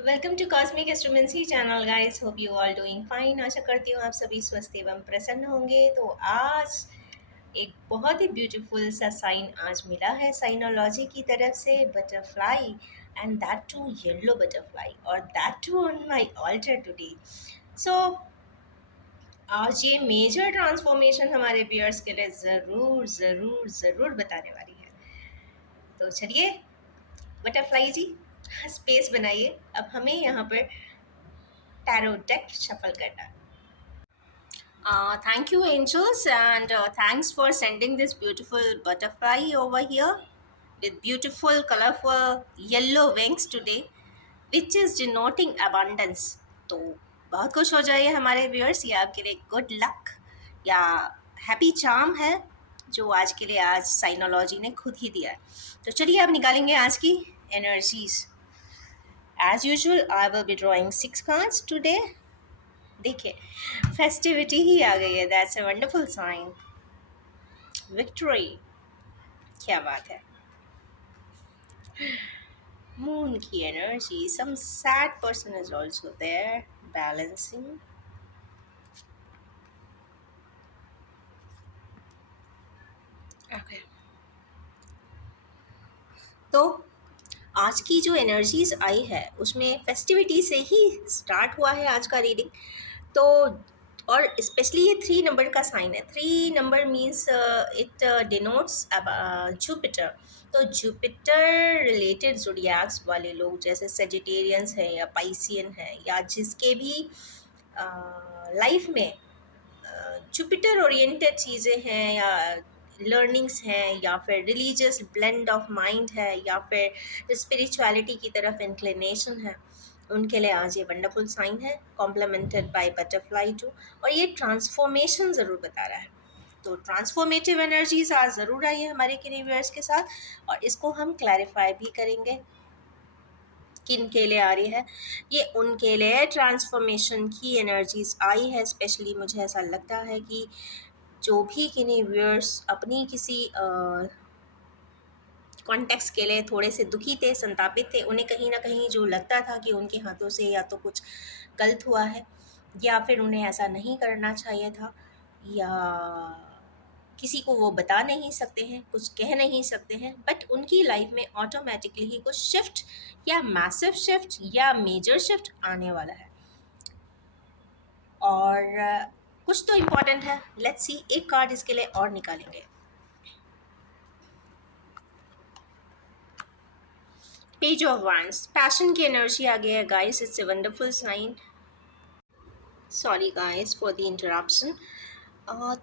Welcome to Cosmic Astromancy channel guys. Hope you all doing fine. आशा करती हूँ आप सभी स्वस्थ एवं प्रसन्न होंगे। तो आज एक बहुत ही ब्यूटीफुल सा साइन आज मिला है साइनोलॉजी की तरफ से, butterfly, and that too yellow butterfly, और that too on my altar today. So आज ये मेजर ट्रांसफॉर्मेशन हमारे व्यूअर्स के लिए ज़रूर ज़रूर ज़रूर बताने वाली है। तो चलिए बटरफ्लाई जी, स्पेस बनाइए। अब हमें यहाँ पर टैरो डेक शफल करना है। Thank you, angels, and thanks for sending this beautiful butterfly over here with beautiful, colorful yellow wings today, which is denoting abundance. तो बहुत खुश हो जाइए हमारे व्यूअर्स, ये आपके लिए गुड लक या हैप्पी चार्म है जो आज के लिए आज साइनोलॉजी ने खुद ही दिया है। तो चलिए अब निकालेंगे आज की energies. As usual I will be drawing 6 cards today. देखिए फेस्टिविटी ही आ गई है, that's a wonderful sign. Victory, क्या बात है। मून की energy, some sad person is also there, balancing. Okay, तो आज की जो एनर्जीज आई है उसमें फेस्टिविटी से ही स्टार्ट हुआ है आज का रीडिंग। तो और स्पेशली ये 3 नंबर का साइन है। 3 number means it denotes Jupiter. तो जुपिटर रिलेटेड जोडियाक्स वाले लोग जैसे सेजिटेरियंस हैं या पाइसियन हैं या जिसके भी लाइफ में जुपिटर ओरिएंटेड चीज़ें हैं या लर्निंग्स हैं या फिर रिलीजियस ब्लेंड ऑफ माइंड है या फिर स्पिरिचुअलिटी की तरफ इंक्लिनेशन है, उनके लिए आज ये वंडरफुल साइन है, कॉम्प्लीमेंटेड बाय बटरफ्लाई टू। और ये ट्रांसफॉर्मेशन ज़रूर बता रहा है। तो ट्रांसफॉर्मेटिव एनर्जीज आज ज़रूर आई है हमारे व्यूअर्स के साथ, और इसको हम क्लैरिफाई भी करेंगे किन के लिए आ रही है। ये उनके लिए ट्रांसफॉर्मेशन की एनर्जीज आई है। स्पेशली मुझे ऐसा लगता है कि जो भी किन्हीं व्यूअर्स अपनी किसी कॉन्टेक्स्ट के लिए थोड़े से दुखी थे, संतापित थे, उन्हें कहीं ना कहीं जो लगता था कि उनके हाथों से या तो कुछ गलत हुआ है या फिर उन्हें ऐसा नहीं करना चाहिए था, या किसी को वो बता नहीं सकते हैं, कुछ कह नहीं सकते हैं, बट उनकी लाइफ में ऑटोमेटिकली ही कुछ शिफ्ट या मैसिव शिफ्ट या मेजर शिफ्ट आने वाला है। और कुछ तो इम्पोर्टेंट है। लेट्स सी, एक कार्ड इसके लिए और निकालेंगे। पेज ऑफ वांड्स, पैशन की एनर्जी आ गया है guys. It's a wonderful sign. Sorry guys for the interruption.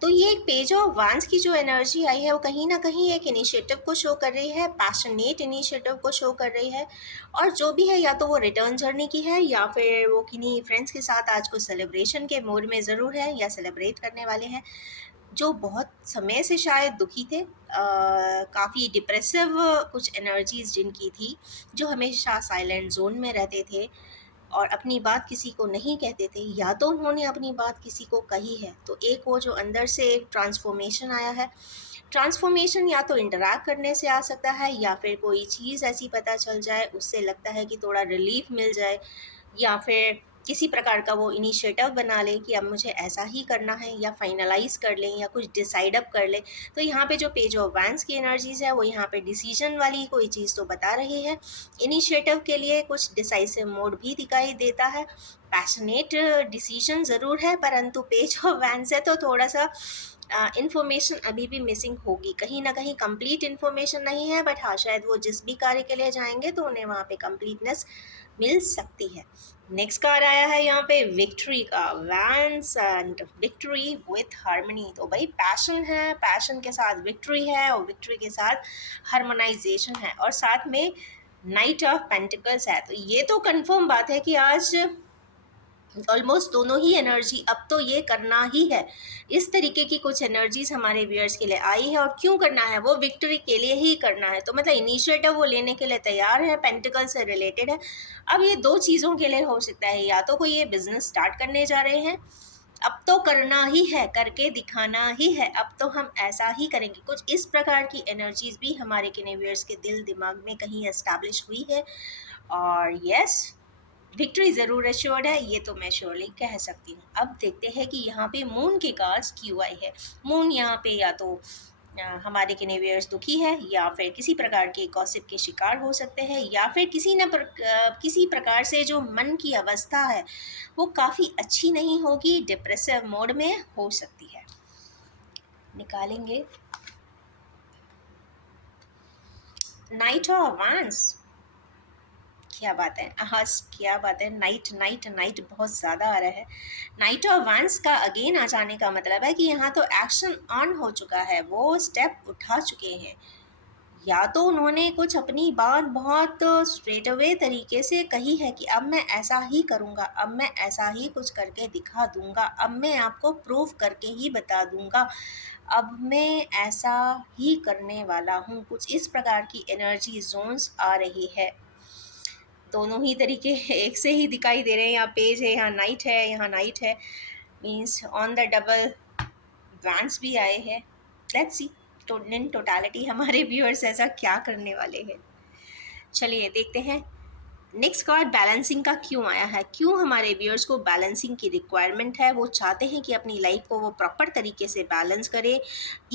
तो ये एक पेज ऑफ वांड्स की जो एनर्जी आई है वो कहीं ना कहीं एक इनिशिएटिव को शो कर रही है, पैशनेट इनिशिएटिव को शो कर रही है। और जो भी है, या तो वो रिटर्न जर्नी की है या फिर वो किन्हीं फ्रेंड्स के साथ आज को सेलिब्रेशन के मूड में ज़रूर है या सेलिब्रेट करने वाले हैं, जो बहुत समय से शायद दुखी थे, काफ़ी डिप्रेसिव कुछ एनर्जीज जिनकी थी, जो हमेशा साइलेंट जोन में रहते थे और अपनी बात किसी को नहीं कहते थे, या तो उन्होंने अपनी बात किसी को कही है। तो एक वो जो अंदर से एक ट्रांसफॉर्मेशन आया है। ट्रांसफॉर्मेशन या तो इंटरैक्ट करने से आ सकता है या फिर कोई चीज़ ऐसी पता चल जाए, उससे लगता है कि थोड़ा रिलीफ मिल जाए, या फिर किसी प्रकार का वो इनिशिएटिव बना ले कि अब मुझे ऐसा ही करना है, या फाइनलाइज कर लें या कुछ डिसाइड अप कर लें। तो यहाँ पे जो पेज ऑफ वैंड्स की एनर्जीज है वो यहाँ पे डिसीजन वाली कोई चीज़ तो बता रही है। इनिशिएटिव के लिए कुछ डिसाइसिव मोड भी दिखाई देता है। पैशनेट डिसीजन ज़रूर है, परंतु पेज ऑफ वैंड्स है तो थोड़ा सा इन्फॉर्मेशन अभी भी मिसिंग होगी, कहीं ना कहीं कंप्लीट इन्फॉर्मेशन नहीं है। बट हाँ, शायद वो जिस भी कार्य के लिए जाएंगे तो उन्हें वहाँ पे कंप्लीटनेस मिल सकती है। नेक्स्ट कार्ड आया है यहाँ पे विक्ट्री का, wands and victory with harmony. तो भाई पैशन है, पैशन के साथ विक्ट्री है और विक्ट्री के साथ हार्मोनाइजेशन है, और साथ में नाइट ऑफ पेंटिकल्स है। तो ये तो कंफर्म बात है कि आज ऑलमोस्ट दोनों ही एनर्जी अब तो ये करना ही है। इस तरीके की कुछ एनर्जीज हमारे व्यूअर्स के लिए आई है, और क्यों करना है, वो विक्ट्री के लिए ही करना है। तो मतलब इनिशिएटिव वो लेने के लिए तैयार है, पेंटिकल से रिलेटेड है। अब ये दो चीज़ों के लिए हो सकता है, या तो कोई ये बिजनेस स्टार्ट करने जा रहे हैं, अब तो करना ही है, करके दिखाना ही है, अब तो हम ऐसा ही करेंगे। कुछ इस प्रकार की एनर्जीज भी हमारे व्यूअर्स के दिल दिमाग में कहीं एस्टैब्लिश हुई है। और यस, विक्ट्री ज़रूर एश्योर्ड है, ये तो मैं श्योरली कह सकती हूँ। अब देखते हैं कि यहाँ पे मून के कार्ड्स क्यों आए हैं। मून यहाँ पे या तो हमारे किनेवियर्स दुखी है, या फिर किसी प्रकार के गॉसिप के शिकार हो सकते हैं, या फिर किसी प्रकार से जो मन की अवस्था है वो काफ़ी अच्छी नहीं होगी, डिप्रेसिव मोड में हो सकती है। निकालेंगे नाइट ऑफ वांड्स। क्या बात है, हाँ क्या बात है, नाइट नाइट नाइट बहुत ज़्यादा आ रहा है। नाइट ऑफ वांस का अगेन आ जाने का मतलब है कि यहाँ तो एक्शन ऑन हो चुका है, वो स्टेप उठा चुके हैं। या तो उन्होंने कुछ अपनी बात बहुत स्ट्रेट अवे तरीके से कही है कि अब मैं ऐसा ही करूँगा, अब मैं ऐसा ही कुछ करके दिखा दूँगा, अब मैं आपको प्रूव करके ही बता दूँगा, अब मैं ऐसा ही करने वाला हूँ। कुछ इस प्रकार की एनर्जी जोन्स आ रही है। दोनों ही तरीके एक से ही दिखाई दे रहे हैं। यहाँ पेज है, यहाँ नाइट है, यहाँ नाइट है, means on the double wands भी आए हैं। लेट्स सी इन टोटालिटी हमारे व्यूअर्स ऐसा क्या करने वाले हैं। चलिए देखते हैं। नेक्स्ट कार्ड बैलेंसिंग का क्यों आया है, क्यों हमारे व्यूअर्स को बैलेंसिंग की रिक्वायरमेंट है। वो चाहते हैं कि अपनी लाइफ को वो प्रॉपर तरीके से बैलेंस करें,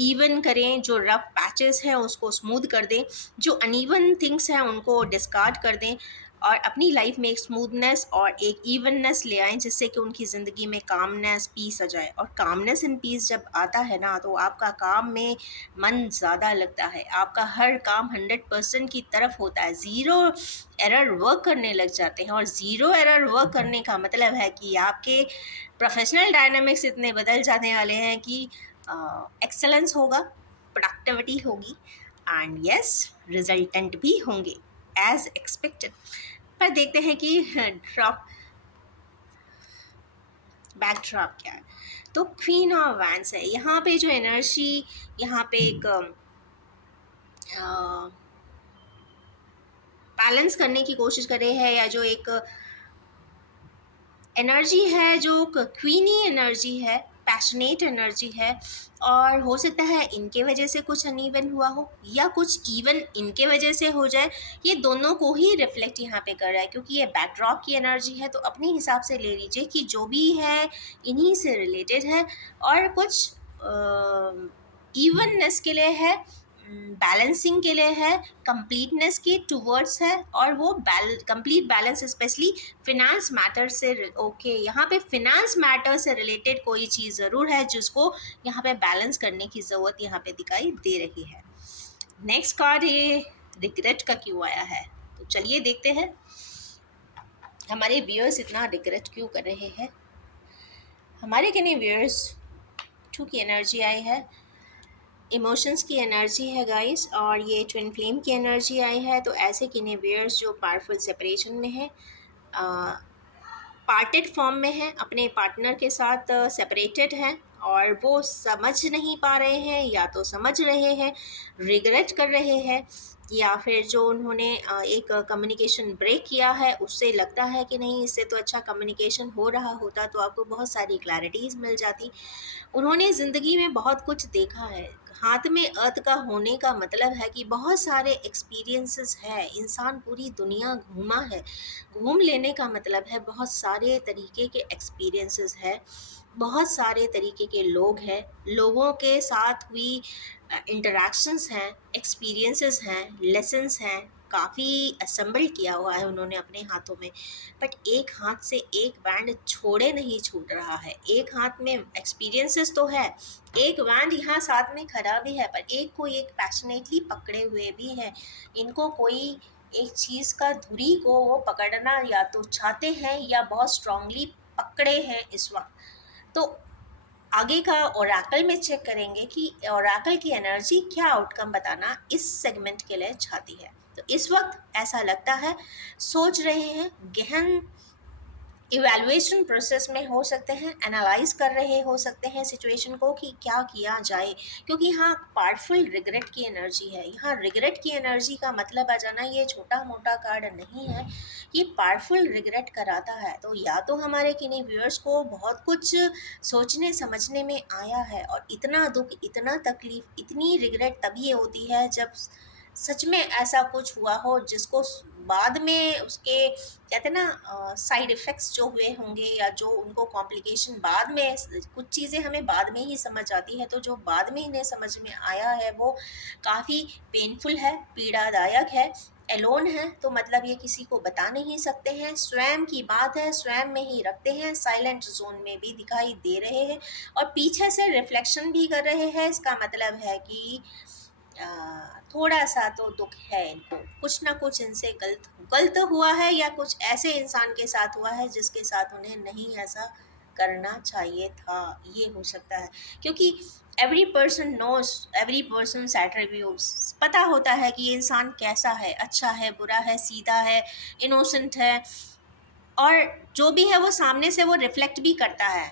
इवन करें, जो रफ पैचेस हैं उसको स्मूथ कर दें, जो अनइवन थिंग्स हैं उनको डिस्कार्ड कर दें, और अपनी लाइफ में एक स्मूथनेस और एक इवननेस ले आएँ, जिससे कि उनकी ज़िंदगी में कामनेस पीस आ जाए। और कामनेस एंड पीस जब आता है ना, तो आपका काम में मन ज़्यादा लगता है, आपका हर काम 100% की तरफ होता है, ज़ीरो एरर वर्क करने लग जाते हैं। और ज़ीरो एरर वर्क करने का मतलब है कि आपके प्रोफेशनल डायनामिक्स इतने बदल जाने वाले हैं कि एक्सेलेंस होगा, प्रोडक्टिविटी होगी, एंड यस रिजल्टेंट भी होंगे एज एक्सपेक्टेड। पर देखते हैं कि ड्रॉप बैक ड्रॉप क्या है। तो क्वीन ऑफ वैंस है यहाँ पे, जो एनर्जी यहाँ पे एक बैलेंस करने की कोशिश कर रहे हैं, या जो एक एनर्जी है जो क्वीनी एनर्जी है, पैशनेट एनर्जी है, और हो सकता है इनके वजह से कुछ अनइवन हुआ हो, या कुछ इवन इनके वजह से हो जाए। ये दोनों को ही रिफ्लेक्ट यहाँ पे कर रहा है, क्योंकि ये बैकड्रॉप की एनर्जी है, तो अपने हिसाब से ले लीजिए कि जो भी है इन्हीं से रिलेटेड है, और कुछ इवननेस के लिए है, बैलेंसिंग के लिए है, कंप्लीटनेस के टूवर्ड्स है, और वो complete balance specially finance matter से ओके यहाँ पे फिनांस मैटर से रिलेटेड कोई चीज़ ज़रूर है जिसको यहाँ पे बैलेंस करने की ज़रूरत यहाँ पे दिखाई दे रही है। नेक्स्ट कार्ड ये रिग्रेट का क्यों आया है, तो चलिए देखते हैं हमारे व्यूअर्स इतना रिग्रेट क्यों कर रहे हैं। हमारे किन्हीं व्यूअर्स टू की एनर्जी आई है, इमोशंस की एनर्जी है गाइस, और ये ट्विन फ्लेम की एनर्जी आई है। तो ऐसे किन्हीं व्यूअर्स जो पावरफुल सेपरेशन में है, पार्टेड फॉर्म में है, अपने पार्टनर के साथ सेपरेटेड हैं, और वो समझ नहीं पा रहे हैं, या तो समझ रहे हैं, रिग्रेट कर रहे हैं, या फिर जो उन्होंने एक कम्युनिकेशन ब्रेक किया है उससे लगता है कि नहीं, इससे तो अच्छा कम्युनिकेशन हो रहा होता तो आपको बहुत सारी क्लैरिटीज़ मिल जाती। उन्होंने ज़िंदगी में बहुत कुछ देखा है। हाथ में अर्थ का होने का मतलब है कि बहुत सारे एक्सपीरियंसेस है, इंसान पूरी दुनिया घूमा है। घूम लेने का मतलब है बहुत सारे तरीके के एक्सपीरियंसेस है, बहुत सारे तरीके के लोग हैं, लोगों के साथ हुई इंटरेक्शंस हैं, एक्सपीरियंसेस हैं, लेसन्स हैं, काफ़ी असेंबल किया हुआ है उन्होंने अपने हाथों में। बट एक हाथ से एक बैंड छोड़े नहीं छूट रहा है। एक हाथ में एक्सपीरियंसेस तो है, एक बैंड यहाँ साथ में खड़ा भी है, पर एक को एक पैशनेटली पकड़े हुए भी है। इनको कोई एक चीज़ का धुरी को वो पकड़ना या तो चाहते हैं, या बहुत स्ट्रांगली पकड़े हैं इस वक्त। तो आगे का ओरेकल में चेक करेंगे कि ओरेकल की एनर्जी क्या आउटकम बताना इस सेगमेंट के लिए चाहती है। तो इस वक्त ऐसा लगता है सोच रहे हैं, गहन इवैल्यूएशन प्रोसेस में हो सकते हैं, एनालाइज कर रहे हो सकते हैं सिचुएशन को कि क्या किया जाए, क्योंकि यहाँ पावरफुल रिग्रेट की एनर्जी है। यहाँ रिग्रेट की एनर्जी का मतलब आ जाना ये छोटा मोटा कार्ड नहीं है, ये पावरफुल रिग्रेट कराता है। तो या तो हमारे किन्हीं व्यूअर्स को बहुत कुछ सोचने समझने में आया है, और इतना दुख, इतना तकलीफ, इतनी रिग्रेट तभी होती है जब सच में ऐसा कुछ हुआ हो जिसको बाद में उसके कहते हैं ना साइड इफ़ेक्ट्स जो हुए होंगे या जो उनको कॉम्प्लिकेशन बाद में कुछ चीज़ें हमें बाद में ही समझ आती है, तो जो बाद में इन्हें समझ में आया है वो काफ़ी पेनफुल है, पीड़ादायक है, एलोन है, तो मतलब ये किसी को बता नहीं सकते हैं, स्वयं की बात है, स्वयं में ही रखते हैं, साइलेंट जोन में भी दिखाई दे रहे हैं और पीछे से रिफ्लेक्शन भी कर रहे हैं। इसका मतलब है कि अ, थोड़ा-सा तो दुःख है इनको, कुछ ना कुछ इनसे गलत गलत हुआ है या कुछ ऐसे इंसान के साथ हुआ है जिसके साथ उन्हें नहीं ऐसा करना चाहिए था, ये हो सकता है। क्योंकि every person knows every person's attributes, पता होता है कि ये इंसान कैसा है, अच्छा है, बुरा है, सीधा है, इनोसेंट है और जो भी है वो सामने से वो रिफ्लेक्ट भी करता है।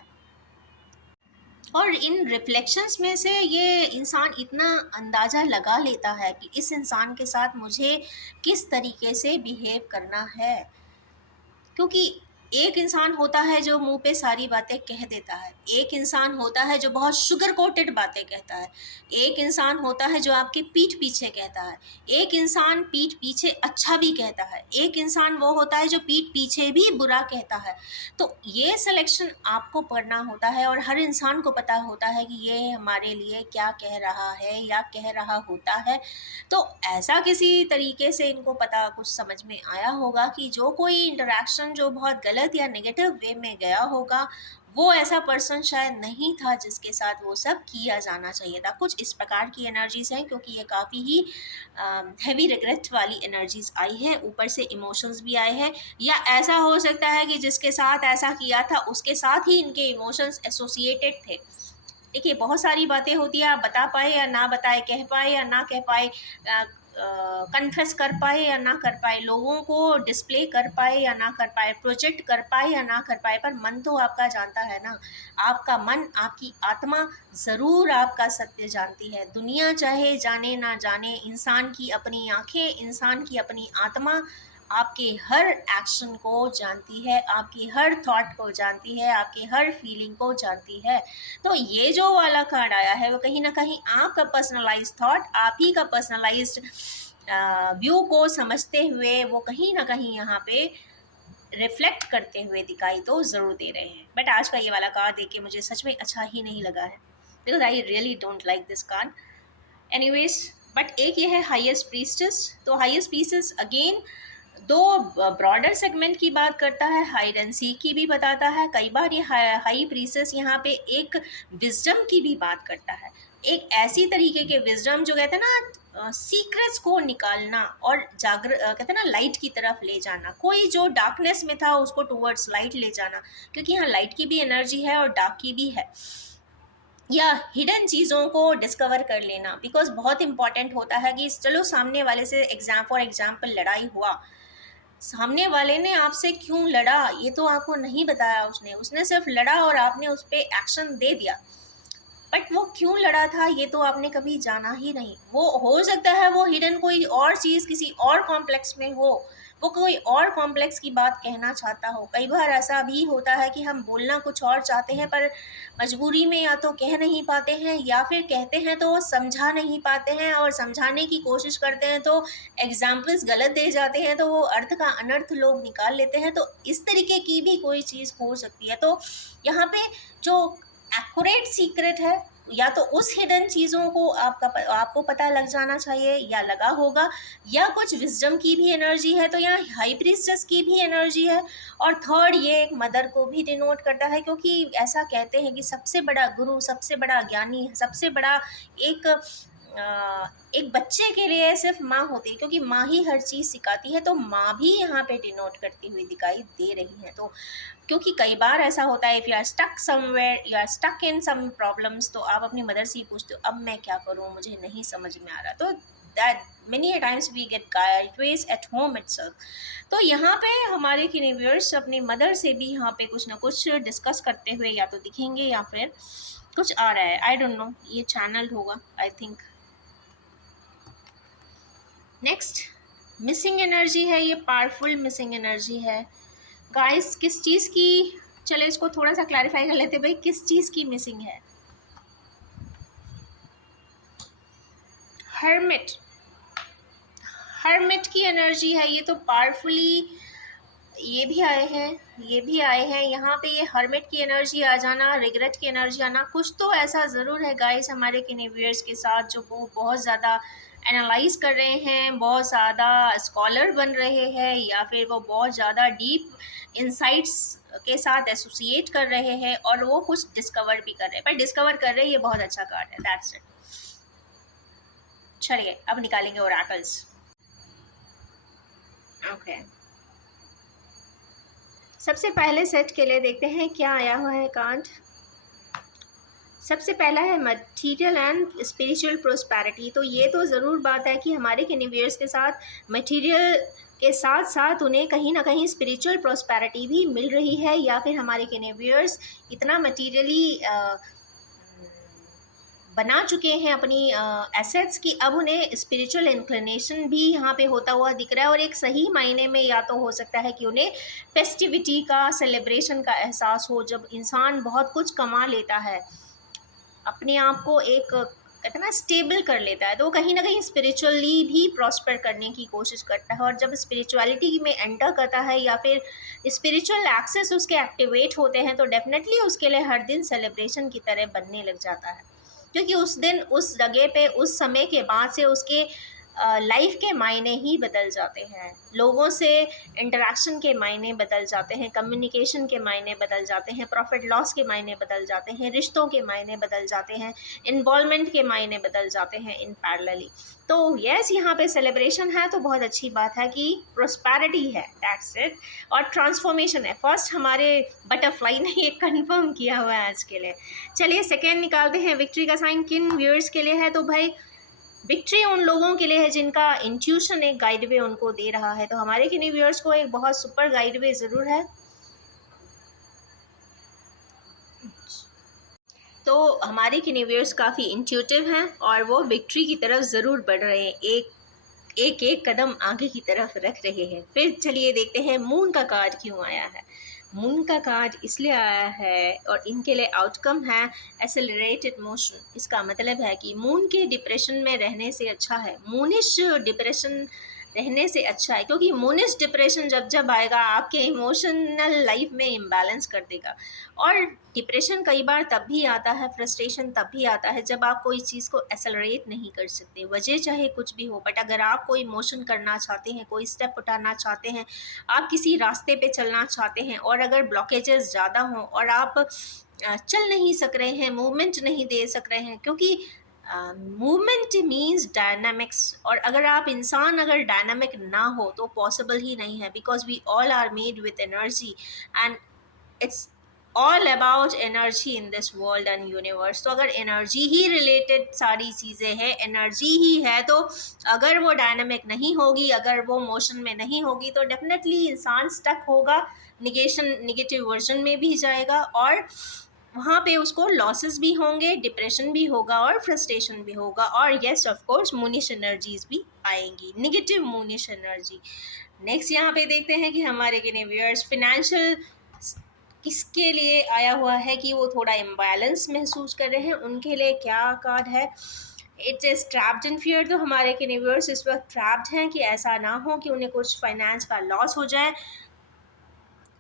और इन रिफ्लेक्शंस में से ये इंसान इतना अंदाज़ा लगा लेता है कि इस इंसान के साथ मुझे किस तरीके से बिहेव करना है, क्योंकि एक इंसान होता है जो मुंह पे सारी बातें कह देता है, एक इंसान होता है जो बहुत शुगर कोटेड बातें कहता है, एक इंसान होता है जो आपके पीठ पीछे कहता है, एक इंसान पीठ पीछे अच्छा भी कहता है, एक इंसान वो होता है जो पीठ पीछे भी बुरा कहता है। तो ये सिलेक्शन आपको पढ़ना होता है और हर इंसान को पता होता है कि ये हमारे लिए क्या कह रहा है या कह रहा होता है। तो ऐसा किसी तरीके से इनको पता कुछ समझ में आया होगा कि जो कोई इंटरेक्शन जो बहुत गलत या नेगेटिव वे में गया होगा, वो ऐसा पर्सन शायद नहीं था जिसके साथ वो सब किया जाना चाहिए था। कुछ इस प्रकार की एनर्जीज़ हैं, क्योंकि ये काफ़ी ही हेवी रिग्रेट वाली एनर्जीज़ आई हैं, ऊपर से इमोशंस भी आए हैं, या ऐसा हो सकता है कि जिसके साथ ऐसा किया था उसके साथ ही इनके इमोशंस एसोसिएटेड थे। देखिए, बहुत सारी बातें होती हैं, आप बता पाए या ना बताए, कह पाए या ना कह पाए, कन्फेस कर पाए या ना कर पाए, लोगों को डिस्प्ले कर पाए या ना कर पाए, प्रोजेक्ट कर पाए या ना कर पाए, पर मन तो आपका जानता है ना। आपका मन, आपकी आत्मा ज़रूर आपका सत्य जानती है। दुनिया चाहे जाने ना जाने, इंसान की अपनी आंखें, इंसान की अपनी आत्मा आपके हर एक्शन को जानती है, आपकी हर थॉट को जानती है, आपकी हर फीलिंग को जानती है। तो ये जो वाला कार्ड आया है वो कहीं ना कहीं आपका पर्सनलाइज्ड थॉट, आप ही का पर्सनलाइज्ड व्यू को समझते हुए वो कहीं ना कहीं यहाँ पे रिफ्लेक्ट करते हुए दिखाई तो ज़रूर दे रहे हैं। बट आज का ये वाला कार्ड देख के मुझे सच में अच्छा ही नहीं लगा है, because I really don't like this card. Anyways, but एक ये है हाईएस्ट प्रीस्टेस। तो हाईएस्ट प्रीस्टेस अगेन दो ब्रॉडर सेगमेंट की बात करता है, हाइड एंड सीक की भी बताता है। कई बार ये हाई प्रीसेस यहाँ पे एक विजडम की भी बात करता है, एक ऐसी तरीके के विजडम जो कहते हैं ना सीक्रेट्स को निकालना और कहते हैं ना लाइट की तरफ ले जाना, कोई जो डार्कनेस में था उसको टुवर्ड्स लाइट ले जाना, क्योंकि यहाँ लाइट की भी एनर्जी है और डार्क की भी है। या हिडन चीज़ों को डिस्कवर कर लेना, बिकॉज बहुत इंपॉर्टेंट होता है कि चलो सामने वाले से फॉर एग्जाम्पल लड़ाई हुआ, सामने वाले ने आपसे क्यों लड़ा ये तो आपको नहीं बताया, उसने उसने सिर्फ लड़ा और आपने उस पर एक्शन दे दिया, बट वो क्यों लड़ा था ये तो आपने कभी जाना ही नहीं। वो हो सकता है वो हिडन कोई और चीज़ किसी और कॉम्प्लेक्स में हो, वो कोई और कॉम्प्लेक्स की बात कहना चाहता हो। कई बार ऐसा भी होता है कि हम बोलना कुछ और चाहते हैं पर मजबूरी में या तो कह नहीं पाते हैं या फिर कहते हैं तो वो समझा नहीं पाते हैं, और समझाने की कोशिश करते हैं तो एग्जाम्पल्स गलत दे जाते हैं, तो वो अर्थ का अनर्थ लोग निकाल लेते हैं। तो इस तरीके की भी कोई चीज़ हो सकती है। तो यहाँ पे जो एक्यूरेट सीक्रेट है, या तो उस हिडन चीज़ों को आपको पता लग जाना चाहिए या लगा होगा, या कुछ विजडम की भी एनर्जी है, तो यहाँ हाई प्रीस्टेस की भी एनर्जी है। और थर्ड ये एक मदर को भी डिनोट करता है, क्योंकि ऐसा कहते हैं कि सबसे बड़ा गुरु, सबसे बड़ा ज्ञानी, सबसे बड़ा एक एक बच्चे के लिए सिर्फ माँ होती है, क्योंकि माँ ही हर चीज़ सिखाती है। तो माँ भी यहाँ पे डिनोट करती हुई दिखाई दे रही है। तो क्योंकि कई बार ऐसा होता है, if you are stuck somewhere, you are stuck in some problems, तो आप अपनी मदर से ही पूछते हो अब मैं क्या करूँ, मुझे नहीं समझ में आ रहा। तो that many times we get guided at home itself. तो यहाँ पे हमारे यूनिवर्स अपनी मदर से भी यहाँ पे कुछ ना कुछ डिस्कस करते हुए या तो दिखेंगे या फिर कुछ आ रहा है, आई डोंट नो, ये चैनल होगा I think. Next missing energy है, ये पावरफुल मिसिंग एनर्जी है गाइस। किस चीज़ की, चले इसको थोड़ा सा क्लैरिफाई कर लेते भाई, किस चीज़ की मिसिंग है। हर्मिट, हर्मिट की एनर्जी है, ये तो पावरफुली ये भी आए हैं, ये भी आए हैं। यहाँ पे ये हर्मिट की एनर्जी आ जाना, रिग्रेट की एनर्जी आना, कुछ तो ऐसा ज़रूर है गाइस हमारे किनेवियर्स के साथ, जो वो बहुत ज़्यादा एनालाइज कर रहे हैं, बहुत ज़्यादा स्कॉलर बन रहे हैं, या फिर वो बहुत ज़्यादा डीप इंसाइट्स के साथ एसोसिएट कर रहे हैं, और वो कुछ डिस्कवर भी कर रहे हैं। पर डिस्कवर कर रहे हैं, ये बहुत अच्छा कार्ड है, दैट्स इट। चलिए अब निकालेंगे ओरेकल्स। ओके, सबसे पहले सेट के लिए देखते हैं क्या आया हुआ है कार्ड। सबसे पहला है मटेरियल एंड स्पिरिचुअल प्रोस्पेरिटी। तो ये तो ज़रूर बात है कि हमारे किनेवियर्स के साथ मटेरियल के साथ साथ उन्हें कहीं ना कहीं स्पिरिचुअल प्रोस्पेरिटी भी मिल रही है, या फिर हमारे किनेवियर्स इतना मटेरियली बना चुके हैं अपनी एसेट्स की, अब उन्हें स्पिरिचुअल इंक्लिनेशन भी यहाँ पे होता हुआ दिख रहा है। और एक सही मायने में या तो हो सकता है कि उन्हें फेस्टिविटी का, सेलिब्रेशन का एहसास हो। जब इंसान बहुत कुछ कमा लेता है, अपने आप को एक कहते हैं ना स्टेबल कर लेता है, तो वो कहीं ना कहीं स्पिरिचुअली भी प्रॉस्पर करने की कोशिश करता है। और जब स्पिरिचुअलिटी में एंटर करता है या फिर स्पिरिचुअल एक्सेस उसके एक्टिवेट होते हैं, तो डेफिनेटली उसके लिए हर दिन सेलिब्रेशन की तरह बनने लग जाता है, क्योंकि उस दिन उस जगह पे उस समय के बाद से उसके लाइफ के मायने ही बदल जाते हैं। लोगों से इंटरेक्शन के मायने बदल जाते हैं, कम्युनिकेशन के मायने बदल जाते हैं, प्रॉफिट लॉस के मायने बदल जाते हैं, रिश्तों के मायने बदल जाते हैं, इन्वॉल्वमेंट के मायने बदल जाते हैं इन पैरेलली। तो यस, यहाँ पे सेलिब्रेशन है तो बहुत अच्छी बात है कि प्रोस्पेरिटी है, दैट्स इट। और ट्रांसफॉर्मेशन है, फर्स्ट हमारे बटरफ्लाई ने ये कंफर्म किया हुआ है आज के लिए। चलिए सेकेंड निकालते हैं। विक्ट्री का साइन किन व्यूअर्स के लिए है? तो भाई विक्ट्री उन लोगों के लिए है जिनका इंट्यूशन एक गाइड वे उनको दे रहा है। तो हमारे किन्हीं व्यूअर्स को एक बहुत सुपर गाइड वे ज़रूर है। तो हमारे किन्हीं व्यूअर्स काफ़ी इंट्यूटिव हैं और वो विक्ट्री की तरफ ज़रूर बढ़ रहे हैं, एक एक कदम आगे की तरफ रख रहे हैं। फिर चलिए देखते हैं मून का कार्ड क्यों आया है। मून का कार्ड इसलिए आया है और इनके लिए आउटकम है एक्सेलरेटेड मोशन। इसका मतलब है कि मून के डिप्रेशन में रहने से अच्छा है, मूनिश डिप्रेशन रहने से अच्छा है, क्योंकि मूनिश डिप्रेशन जब जब आएगा आपके इमोशनल लाइफ में इम्बैलेंस कर देगा। और डिप्रेशन कई बार तब भी आता है, फ्रस्ट्रेशन तब भी आता है जब आप कोई चीज़ को एक्सेलरेट नहीं कर सकते, वजह चाहे कुछ भी हो। बट अगर आप कोई मोशन करना चाहते हैं, कोई स्टेप उठाना चाहते हैं, आप किसी रास्ते पे चलना चाहते हैं, और अगर ब्लॉकेजेस ज़्यादा हों और आप चल नहीं सक रहे हैं, मूवमेंट नहीं दे सक रहे हैं, क्योंकि मूवमेंट मीन्स डायनामिक्स। और अगर आप इंसान अगर डायनामिक ना हो तो पॉसिबल ही नहीं है, because we all are made with energy and it's all about energy in this world and universe. तो अगर एनर्जी ही रिलेटेड सारी चीज़ें हैं, एनर्जी ही है, तो अगर वो डायनामिक नहीं होगी, अगर वो मोशन में नहीं होगी, तो डेफिनेटली इंसान स्टक होगा, निगेटिव वर्जन में भी जाएगा, और वहाँ पे उसको लॉसेस भी होंगे, डिप्रेशन भी होगा और फ्रस्ट्रेशन भी होगा, और येस ऑफ कोर्स मूनिश एनर्जीज भी आएंगी, निगेटिव मूनिश एनर्जी। नेक्स्ट यहाँ पे देखते हैं कि हमारे किन्हीं व्यूअर्स फिनेंशियल किसके लिए आया हुआ है कि वो थोड़ा इम्बैलेंस महसूस कर रहे हैं, उनके लिए क्या कार्ड है? It is trapped in fear. तो हमारे किन्हीं व्यूअर्स इस वक्त ट्रैप्ड हैं कि ऐसा ना हो कि उन्हें कुछ फाइनेंस का लॉस हो जाए।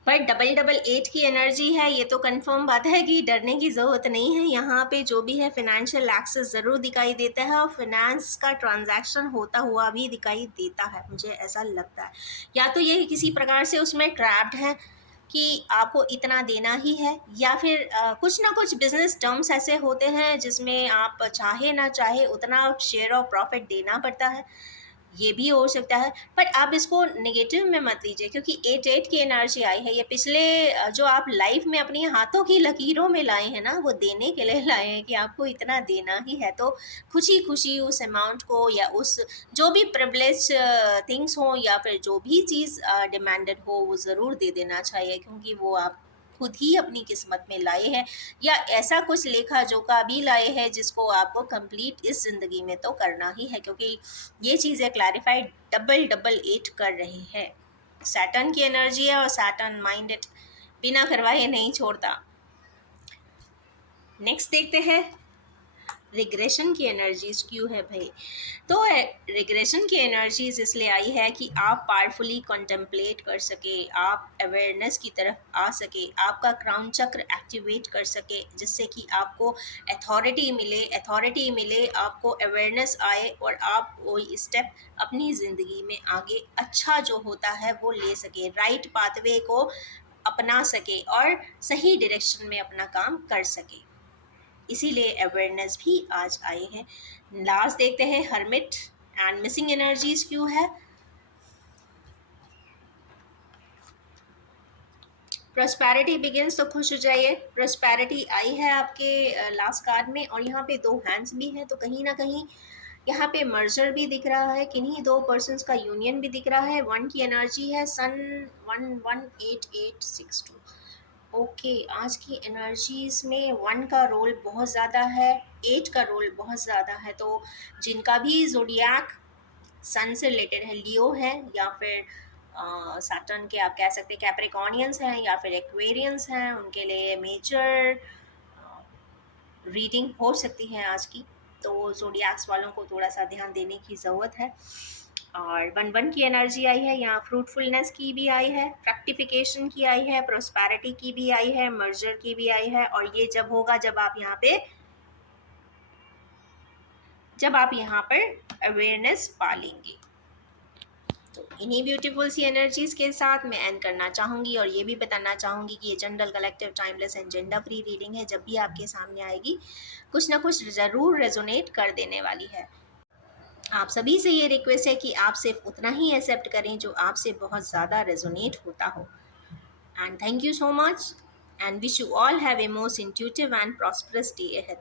पर डबल डबल 8 की एनर्जी है, ये तो कंफर्म बात है कि डरने की ज़रूरत नहीं है। यहाँ पे जो भी है फिनेंशियल एक्सेस ज़रूर दिखाई देता है, और फिनेंस का ट्रांजैक्शन होता हुआ भी दिखाई देता है, मुझे ऐसा लगता है। या तो ये किसी प्रकार से उसमें ट्रैप्ड है कि आपको इतना देना ही है, या फिर कुछ ना कुछ बिजनेस टर्म्स ऐसे होते हैं जिसमें आप चाहे ना चाहे उतना शेयर ऑफ प्रॉफिट देना पड़ता है, ये भी हो सकता है। पर आप इसको नेगेटिव में मत लीजिए, क्योंकि 8 की एनर्जी आई है, ये पिछले जो आप लाइफ में अपनी हाथों की लकीरों में लाए हैं ना, वो देने के लिए लाए हैं कि आपको इतना देना ही है। तो खुशी खुशी उस अमाउंट को, या उस जो भी प्रिविलेज थिंग्स हो, या फिर जो भी चीज़ डिमांडेड हो, वो ज़रूर दे देना चाहिए, क्योंकि वो आप खुद ही अपनी किस्मत में लाए हैं, या ऐसा कुछ लेखा जोखा भी लाए हैं जिसको आपको कंप्लीट इस ज़िंदगी में तो करना ही है, क्योंकि ये चीज़ें क्लैरिफाइड डबल डबल 8 कर रही है। सैटर्न की एनर्जी है और सैटर्न माइंडेड, बिना करवाए नहीं छोड़ता। नेक्स्ट देखते हैं रिग्रेशन की एनर्जीज क्यों है भाई? तो रिग्रेशन की एनर्जीज इसलिए आई है कि आप पावरफुली कॉन्टेम्पलेट कर सके, आप अवेयरनेस की तरफ आ सके, आपका क्राउन चक्र एक्टिवेट कर सके, जिससे कि आपको अथॉरिटी मिले, आपको अवेयरनेस आए और आप कोई स्टेप अपनी ज़िंदगी में आगे अच्छा जो होता है वो ले सके, राइट पाथवे को अपना सके और सही डायरेक्शन में अपना काम कर सके। इसीलिए अवेयरनेस भी आज आए हैं। लास्ट देखते हैं हर्मिट एंड मिसिंग एनर्जीज क्यों है। प्रोस्पैरिटी बिगिंस, तो खुश हो जाइए, प्रोस्पैरिटी आई है आपके लास्ट कार्ड में, और यहाँ पे दो हैंड्स भी हैं, तो कहीं ना कहीं यहाँ पे मर्जर भी दिख रहा है, किन्हीं दो पर्सन्स का यूनियन भी दिख रहा है। वन की एनर्जी है, सन 118862। ओके, आज की एनर्जीज में वन का रोल बहुत ज़्यादा है, एट का रोल बहुत ज़्यादा है। तो जिनका भी जोडियाक सन से रिलेटेड है, लियो है या फिर सैटर्न के आप कह सकते हैं कैप्रिकॉनियंस हैं या फिर एक्वेरियंस हैं, उनके लिए मेजर रीडिंग हो सकती है आज की। तो जोडियाक्स वालों को थोड़ा सा ध्यान देने की ज़रूरत है। और वन वन की एनर्जी आई है, यहाँ फ्रूटफुलनेस की भी आई है, फ्रक्टिफिकेशन की आई है, प्रोस्पैरिटी की भी आई है, मर्जर की भी आई है। और ये जब होगा जब आप यहाँ पर अवेयरनेस पालेंगे। तो इन्हीं ब्यूटीफुल सी एनर्जीज के साथ मैं एंड करना चाहूँगी, और ये भी बताना चाहूँगी कि ये general collective timeless and gender free reading है। जब भी आपके सामने आएगी कुछ ना कुछ ज़रूर रेजोनेट कर देने वाली है। आप सभी से ये रिक्वेस्ट है कि आप सिर्फ उतना ही एक्सेप्ट करें जो आपसे बहुत ज़्यादा रेजोनेट होता हो। And thank you so much, and wish you all have a most intuitive and prosperous day ahead.